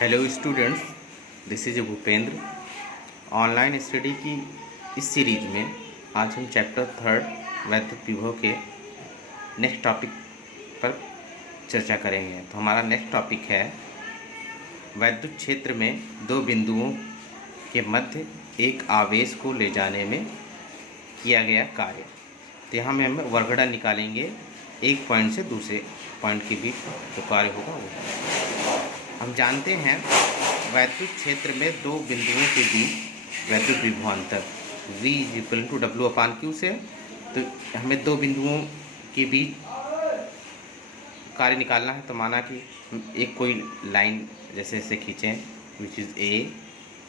Hello students, this is Bhupendra. Online study की इस series में आज हम चैप्टर 3 वैद्युत विभव के नेक्स्ट टॉपिक पर चर्चा करेंगे। तो हमारा नेक्स्ट टॉपिक है वैद्युत क्षेत्र में दो बिंदुओं के मध्य एक आवेश को ले जाने में किया गया कार्य। तो यहाँ में हम वर्गड़ा निकालेंगे एक पॉइंट से दूसरे पॉइंट के बीच जो कार्य होगा वो हम जानते हैं। वैद्युत क्षेत्र में दो बिंदुओं के बीच वैद्युत विभवांतर V = W/Q से, तो हमें दो बिंदुओं के बीच कार्य निकालना है। तो माना कि एक कोई लाइन जैसे ऐसे खींचें विच इज़ A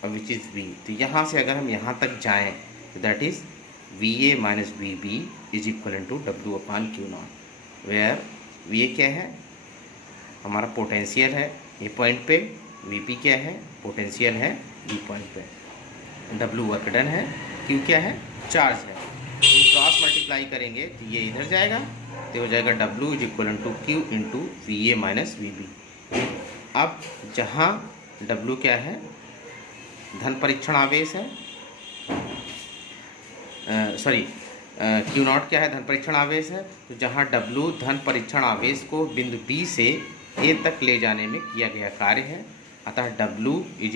और विच इज़ B। तो यहाँ से अगर हम यहाँ तक जाएँ तो that is VA - VB = W/Q0, where VA क्या है, हमारा पोटेंशियल है ए पॉइंट पे, VP क्या है, पोटेंशियल है बी पॉइंट पे, W वर्क डन है, Q क्या है, चार्ज है। क्रॉस मल्टीप्लाई करेंगे तो ये इधर जाएगा तो हो जाएगा W = Q × VA - VB। अब जहाँ W क्या है, धन परीक्षण आवेश है, Q0 क्या है, धन परीक्षण आवेश है। तो जहाँ W धन परीक्षण आवेश को बिंदु B से A तक ले जाने में किया गया कार्य है, अतः W =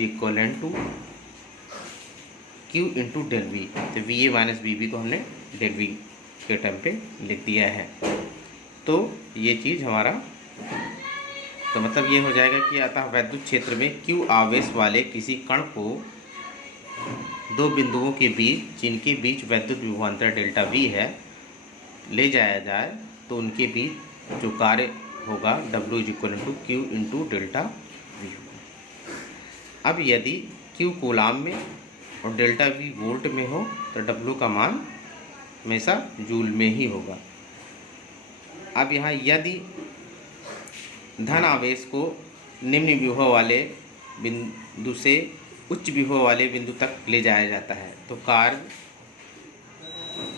Q × ΔV। तो VA - VB को हमने ΔV के टर्म पे लिख दिया है। तो ये चीज़ हमारा, तो मतलब ये हो जाएगा कि अतः वैद्युत क्षेत्र में Q आवेश वाले किसी कण को दो बिंदुओं के बीच जिनके बीच वैद्युत विभवांतर डेल्टा V है ले जाया जाए तो उनके बीच जो कार्य होगा W = Q × ΔV होगा। अब यदि Q कूलाम में और डेल्टा V वोल्ट में हो तो W का मान हमेशा जूल में ही होगा। अब यहाँ यदि धन आवेश को निम्न विभव वाले बिंदु से उच्च विभव वाले बिंदु तक ले जाया जाता है तो कार्य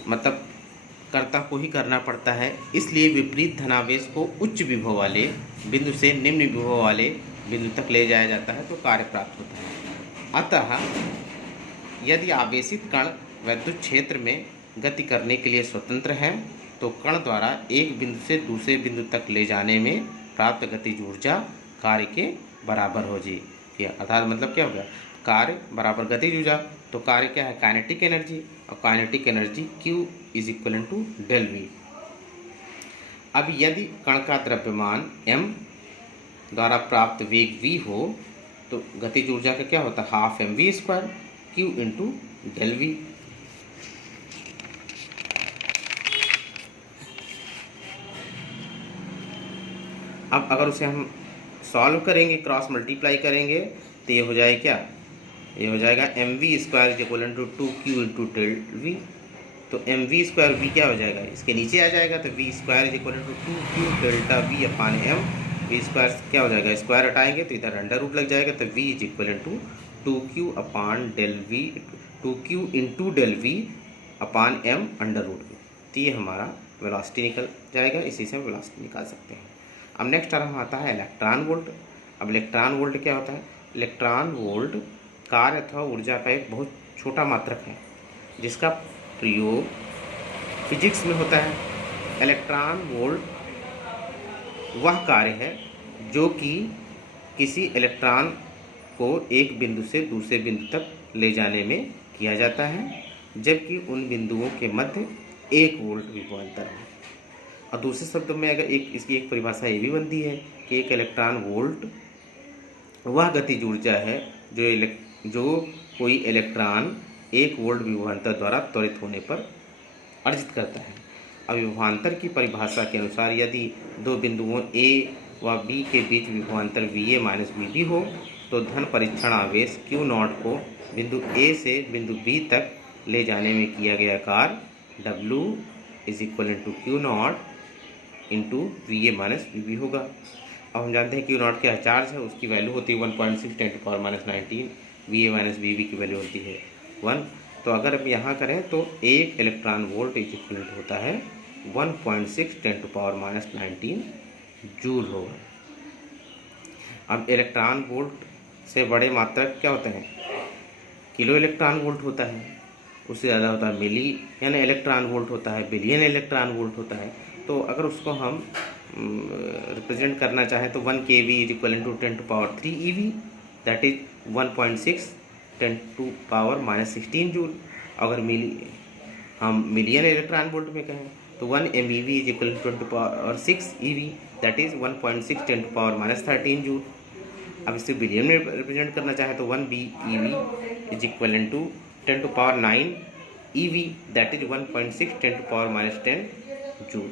मतलब कर्ता को ही करना पड़ता है। इसलिए विपरीत धनावेश को उच्च विभव वाले बिंदु से निम्न विभव वाले बिंदु तक ले जाया जाता है तो कार्य प्राप्त होता है। अतः यदि आवेशित कण वैद्युत क्षेत्र में गति करने के लिए स्वतंत्र है तो कण द्वारा एक बिंदु से दूसरे बिंदु तक ले जाने में प्राप्त गतिज ऊर्जा कार्य के बराबर हो जाएगी। अर्थात मतलब क्या हो गया, कार्य बराबर गतिज ऊर्जा। तो कार्य क्या है, काइनेटिक एनर्जी, और काइनेटिक एनर्जी Q = ΔV। अब यदि कण का द्रव्यमान m द्वारा प्राप्त वेग v हो तो गतिज ऊर्जा का क्या होता है, 12mv² Q × ΔV। अब अगर उसे हम सॉल्व करेंगे, क्रॉस मल्टीप्लाई करेंगे तो ये हो जाएगा क्या, ये हो जाएगा mv² = 2Q × ΔV। तो mv² v क्या हो जाएगा, इसके नीचे आ जाएगा तो v² = 2Q ΔV/m। v² क्या हो जाएगा, स्क्वायर हटाएंगे तो इधर अंडर रूट लग जाएगा तो v = 2Q × ΔV/m under root. तो ये हमारा वेलोसिटी निकल जाएगा, इसी से हम वेलोसिटी निकाल सकते हैं। अब नेक्स्ट टर्म आता है इलेक्ट्रॉन वोल्ट। अब इलेक्ट्रॉन वोल्ट क्या होता है, इलेक्ट्रॉन वोल्ट कार्य अथवा ऊर्जा का एक बहुत छोटा मात्रक है जिसका प्रयोग फिजिक्स में होता है। इलेक्ट्रॉन वोल्ट वह कार्य है जो कि किसी इलेक्ट्रॉन को एक बिंदु से दूसरे बिंदु तक ले जाने में किया जाता है जबकि उन बिंदुओं के मध्य 1 वोल्ट विभवांतर है। और दूसरे शब्दों में अगर इसकी एक परिभाषा ये भी बनती है कि एक इलेक्ट्रॉन वोल्ट वह गतिज ऊर्जा है जो कोई इलेक्ट्रॉन 1 वोल्ट विभवांतर द्वारा त्वरित होने पर अर्जित करता है। अब विभवांतर की परिभाषा के अनुसार यदि दो बिंदुओं A व B के बीच विभवांतर VA - VB हो तो धन परीक्षण आवेश Q0 को बिंदु A से बिंदु B तक ले जाने में किया गया कार्य W = Q0 × VA - VB होगा। अब हम जानते हैं Q0 क्या चार्ज है, उसकी वैल्यू होती है 1.6 × 10⁻⁻⁹। VA - VB की वैल्यू होती है 1। तो अगर हम यहाँ करें तो 1 इलेक्ट्रॉन वोल्ट इक्विवेलेंट होता है 1.6 × 10⁻⁹ जूल होगा। अब इलेक्ट्रॉन वोल्ट से बड़े मात्रक क्या होते हैं, किलो इलेक्ट्रॉन वोल्ट होता है। उससे ज़्यादा होता है मिलियन इलेक्ट्रॉन वोल्ट होता है, बिलियन इलेक्ट्रॉन वोल्ट होता है। तो अगर उसको हम रिप्रेजेंट करना चाहें तो 1 kV is equal to 10⁻³ EV, that is 1.6 10⁻⁻16 joule. अगर हम मिलियन इलेक्ट्रॉन वोल्ट में कहें तो 1 MeV is equal to 10⁻6 EV, that is 1.6 10⁻13 joule. अब इसे बिलियन में रिप्रेजेंट करना चाहे तो 1 BeV is equal to 10⁻9 EV, that is 1.6 10⁻10 joule.